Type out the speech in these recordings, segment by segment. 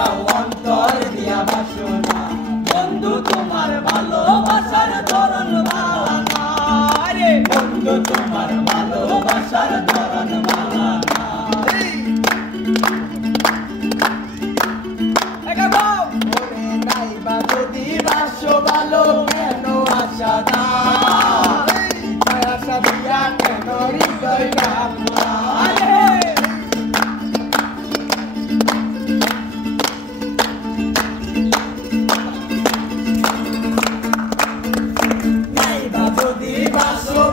দেখাও অন্তর দিয়া বাসনা বন্ধু তোমার ভালোবাসার ধরন ভালা না রে বন্ধু তোমার ভালোবাসার ধরন ভালা না ওরে নাইবা যদি বাসো ভালো কেন আশা দাও আশা দিয়া কেন হৃদয় কামনা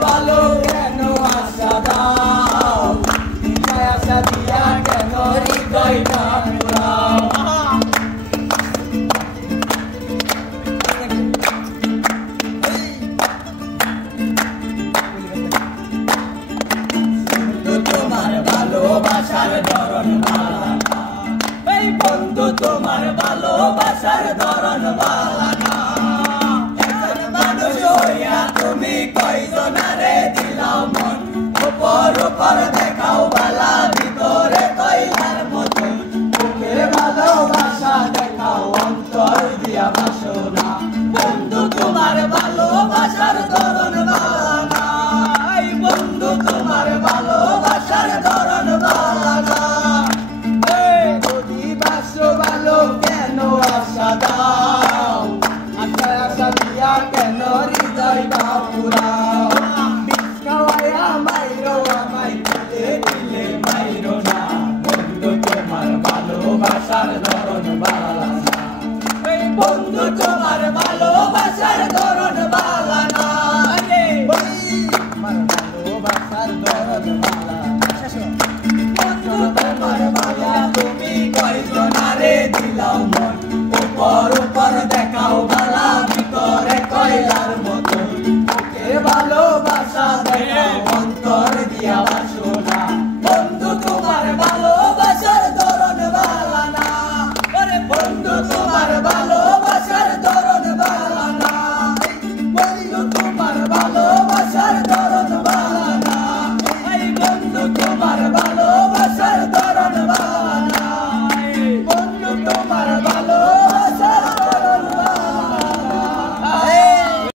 ভালো কেন আশা দাও আশা দিয়া কেন হৃদয়টা পুরাও বন্ধু তোমার ভালোবাসার ধরন ভালা না এই বন্ধু তোমার ভালোবাসার ধরন ভালা না একজন মানুষ হইয়া তুমি কয়জনারে দিলাও মন উপর উপর দেখাও বালা ভিতরে কইলার মতন বুকে ভালোবাসা দেখাও অন্তর দিয়া বাসনা বন্ধু তোমার ভালোবাসার ধরন ভালা না এই বন্ধু তোমার ভালোবাসার ধরন ভালা না যদি বাসো ভালো কেন আশা দাও আশা আশা দিয়া কেন হৃদয় পুরা